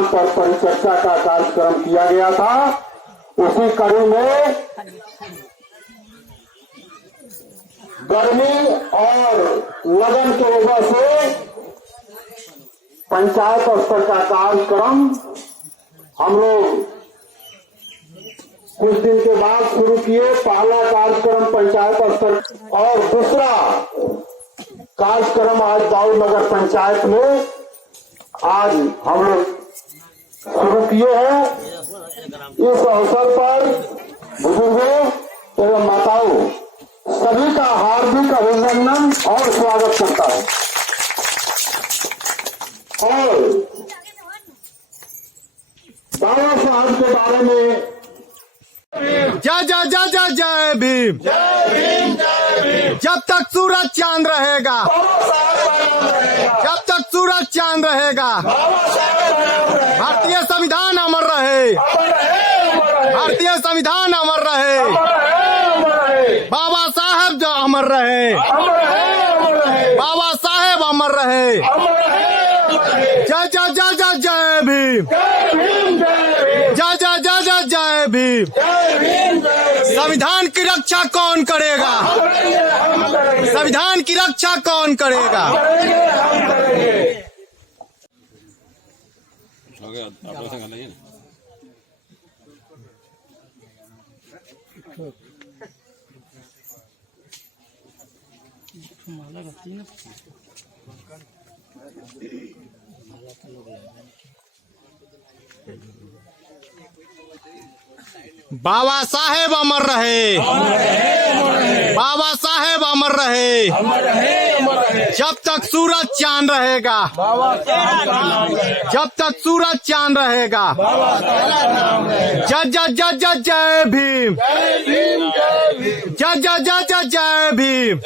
संविधान पर परिचर्चा का कार्यक्रम किया गया था। उसी कड़ी में गर्मी और लगन की वजह से पंचायत स्तर का कार्यक्रम हम लोग कुछ दिन के बाद शुरू किए। पहला कार्यक्रम पंचायत स्तर और दूसरा कार्यक्रम आज दाऊद नगर पंचायत में आज हम लोग शुरू किए हैं। इस अवसर पर बुजुर्गों एवं माताओं सभी का हार्दिक अभिनंदन और स्वागत करता है। और बाबा साहब के बारे में जय जय जय जय जय भीम, जब तक सूरज चांद रहेगा, जब तक सूरज चांद रहेगा, भारतीय संविधान अमर रहे, भारतीय संविधान अमर रहे, बाबा साहब जो अमर रहे, बाबा साहेब अमर रहे। जय जय जय जय जय भीम, जय जय जय जय जय भीम। संविधान की रक्षा कौन करेगा, संविधान की रक्षा कौन करेगा। बाबा साहेब अमर रहे, बाबा साहेब अमर रहे, जब तक सूरज चांद रहेगा, जब तक सूरज चांद रहेगा। जय जय जय जय जय भीम, जय जय जय जय जय भीम।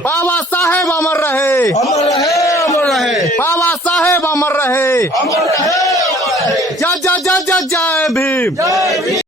बाबा साहेब अमर रहे, बाबा साहेब अमर रहे। जय जय जय जय जय भीम,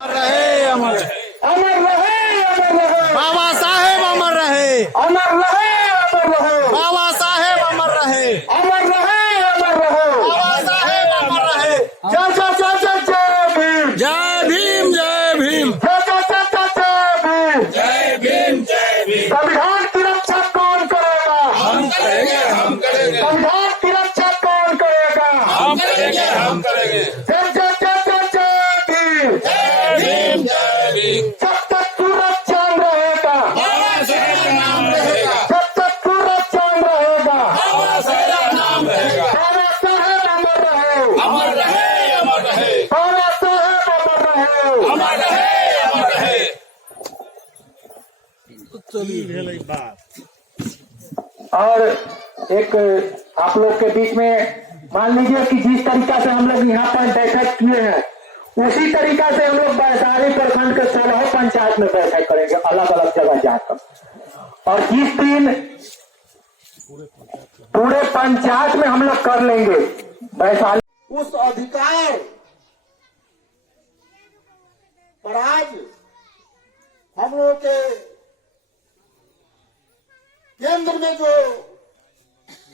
रहे अमर, अमर रहे, अमर रहे, बाबा साहेब अमर रहे, अमर रहे, अमर रहे, बाबा साहेब अमर रहे, अमर रहे, अमर रहे, बाबा साहेब अमर रहे। जय जय जय जय जय भीम, जय भीम, जय भीम, जय जय जय जय जय भीम, जय भीम, जय भीम। संविधान की रक्षा कौन करेगा, हम करेंगे, हम करेंगे, संविधान की रक्षा कौन करेगा, हम करेंगे, हम करेंगे। जय जय जय जय जय भीम, जय भीम, जय भीम। जब तक सूरज चांद रहेगा, बाबा साहेब का नाम रहेगा, जब तक सूरज चांद रहेगा, बाबा साहेब का नाम रहेगा। बाबा साहेब अमर रहे, अमर रहे, अमर रहे, बाबा साहेब अमर रहे। अमर रहे, अमर रहे। और एक आप लोग के बीच में मान लीजिए कि जिस तरीका से हम लोग यहाँ पर बैठक किए हैं उसी तरीका से हम लोग वैशाली प्रखंड के 16 पंचायत में बैठक करेंगे अलग अलग जगह जाकर। और जिस दिन पूरे पंचायत में हम लोग कर लेंगे वैशाली, उस अधिकार पर आज हम लोग के केंद्र में जो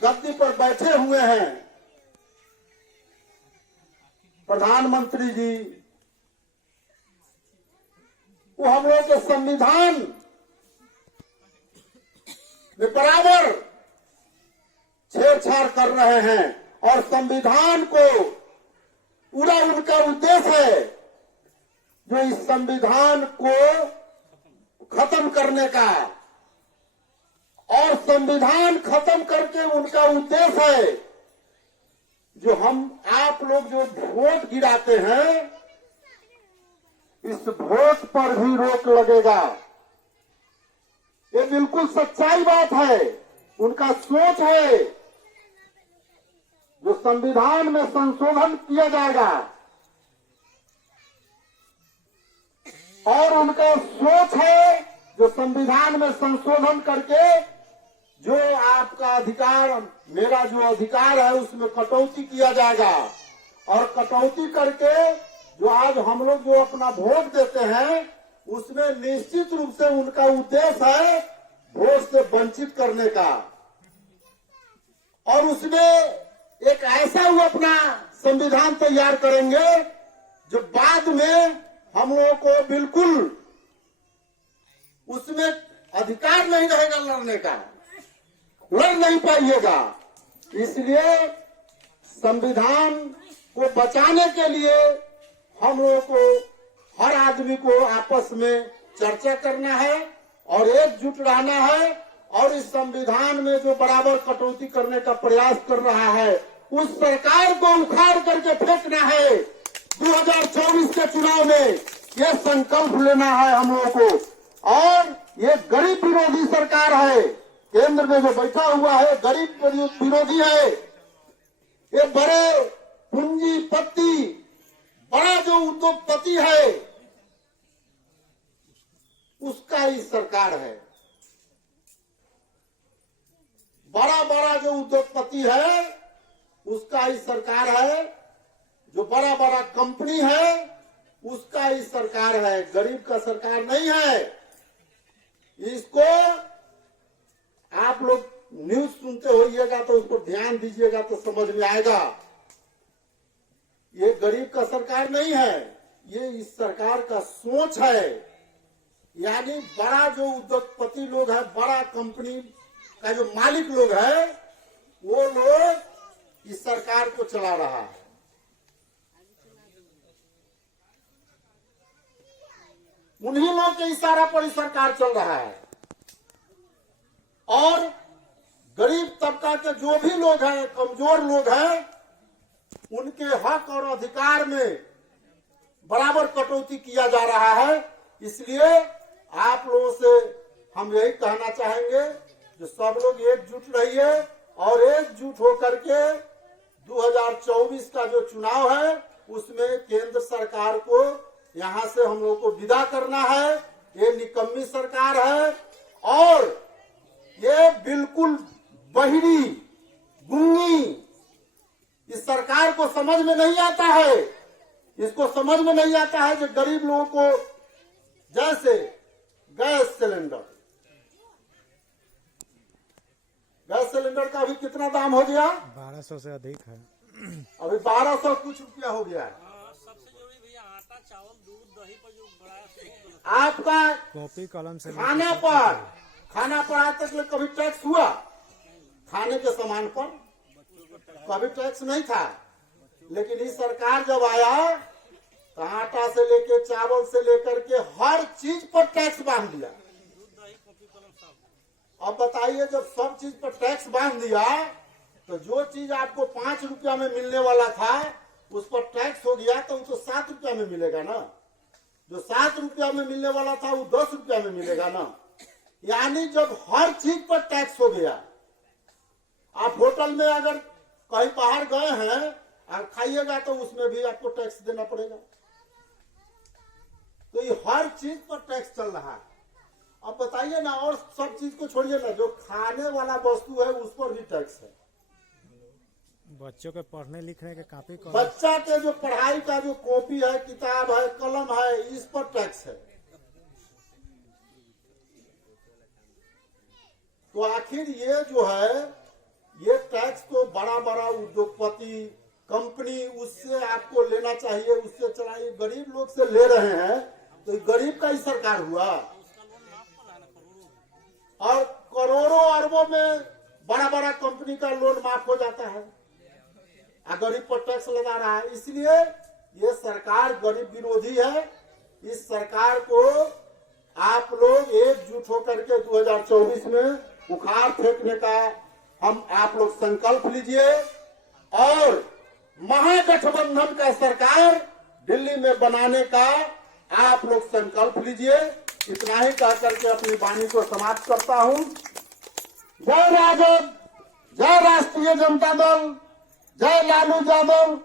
गद्दी पर बैठे हुए हैं प्रधानमंत्री जी, वो हम लोग के संविधान में बराबर छेड़छाड़ कर रहे हैं। और संविधान को पूरा उनका उद्देश्य है जो इस संविधान को खत्म करने का, और संविधान खत्म करके उनका उद्देश्य है जो हम आप लोग जो वोट गिराते हैं इस वोट पर भी रोक लगेगा। ये बिल्कुल सच्चाई बात है, उनका सोच है जो संविधान में संशोधन किया जाएगा। और उनका सोच है जो संविधान में संशोधन करके जो आपका अधिकार, मेरा जो अधिकार है उसमें कटौती किया जाएगा। और कटौती करके जो आज हम लोग जो अपना वोट देते हैं उसमें निश्चित रूप से उनका उद्देश्य है वोट से वंचित करने का। और उसमें एक ऐसा वो अपना संविधान तैयार करेंगे जो बाद में हम लोगों को बिल्कुल उसमें अधिकार नहीं रहेगा लड़ने का, लड़ नहीं पाइएगा। इसलिए संविधान को बचाने के लिए हम लोगों को हर आदमी को आपस में चर्चा करना है और एकजुट रहना है और इस संविधान में जो बराबर कटौती करने का प्रयास कर रहा है उस सरकार को उखाड़ करके फेंकना है। 2024 के चुनाव में ये संकल्प लेना है हम लोगों को। और ये गरीब विरोधी सरकार है, केंद्र में जो बैठा हुआ है गरीब विरोधी है। ये बड़े पूंजीपति, बड़ा जो उद्योगपति है उसका ही सरकार है। बड़ा बड़ा जो उद्योगपति है उसका ही सरकार है, जो बड़ा बड़ा कंपनी है उसका ही सरकार है, गरीब का सरकार नहीं है। इसको आप लोग न्यूज सुनते होइएगा तो उस पर ध्यान दीजिएगा तो समझ में आएगा। ये गरीब का सरकार नहीं है, ये इस सरकार का सोच है। यानी बड़ा जो उद्योगपति लोग है, बड़ा कंपनी का जो मालिक लोग है वो लोग इस सरकार को चला रहा है। उन्हीं लोग के इशारा पर ही सरकार चल रहा है। और गरीब तबका के जो भी लोग हैं, कमजोर लोग हैं, उनके हक और अधिकार में बराबर कटौती किया जा रहा है। इसलिए आप लोगों से हम यही कहना चाहेंगे जो सब लोग एकजुट रहिए और एकजुट होकर के 2024 का जो चुनाव है उसमें केंद्र सरकार को यहां से हम लोग को विदा करना है। ये निकम्मी सरकार है और ये बिल्कुल बहिरी गुंगी, इस सरकार को समझ में नहीं आता है। इसको समझ में नहीं आता है जो गरीब लोगों को, जैसे गैस सिलेंडर का अभी कितना दाम हो गया? 1200 से अधिक है। अभी 1200 कुछ रुपया हो गया है। सबसे जरूरी भैया आटा, चावल, दूध, दही पर जो बड़ा आपका कॉपी कलम से खाना पर आज तक कभी टैक्स हुआ? खाने के सामान पर कभी टैक्स नहीं था। लेकिन इस सरकार जब आया तो आटा से लेके चावल से लेकर के हर चीज पर टैक्स बांध दिया। अब बताइए, जब सब चीज पर टैक्स बांध दिया तो जो चीज आपको 5 रुपया में मिलने वाला था उस पर टैक्स हो गया तो वो 7 रुपया में मिलेगा ना। जो 7 रुपया में मिलने वाला था वो 10 रुपया में मिलेगा ना। यानी जब हर चीज पर टैक्स हो गया, आप होटल में अगर कहीं बाहर गए हैं और खाइएगा तो उसमें भी आपको टैक्स देना पड़ेगा। तो ये हर चीज पर टैक्स चल रहा है। अब बताइए ना, और सब चीज को छोड़िए ना, जो खाने वाला वस्तु है उस पर भी टैक्स है। बच्चों के पढ़ने लिखने के कापी कलम, बच्चा के जो पढ़ाई का जो कॉपी है, किताब है, कलम है, इस पर टैक्स है। तो आखिर ये जो है, ये टैक्स तो बड़ा बड़ा उद्योगपति, कंपनी, उससे आपको लेना चाहिए, उससे चलाइए। गरीब लोग से ले रहे हैं तो गरीब का ही सरकार हुआ। और करोड़ों अरबों में बड़ा बड़ा कंपनी का लोन माफ हो जाता है और गरीब पर टैक्स लगा रहा है। इसलिए ये सरकार गरीब विरोधी है। इस सरकार को आप लोग एकजुट होकर के 2024 में उखाड़ फेंकने का हम आप लोग संकल्प लीजिए और महागठबंधन का सरकार दिल्ली में बनाने का आप लोग संकल्प लीजिए। इतना ही कह करके अपनी वाणी को समाप्त करता हूं। जय राजद, जय राष्ट्रीय जनता दल, जय लालू यादव,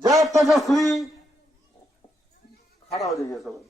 जय तेजस्वी। खड़ा हो जाइए सब।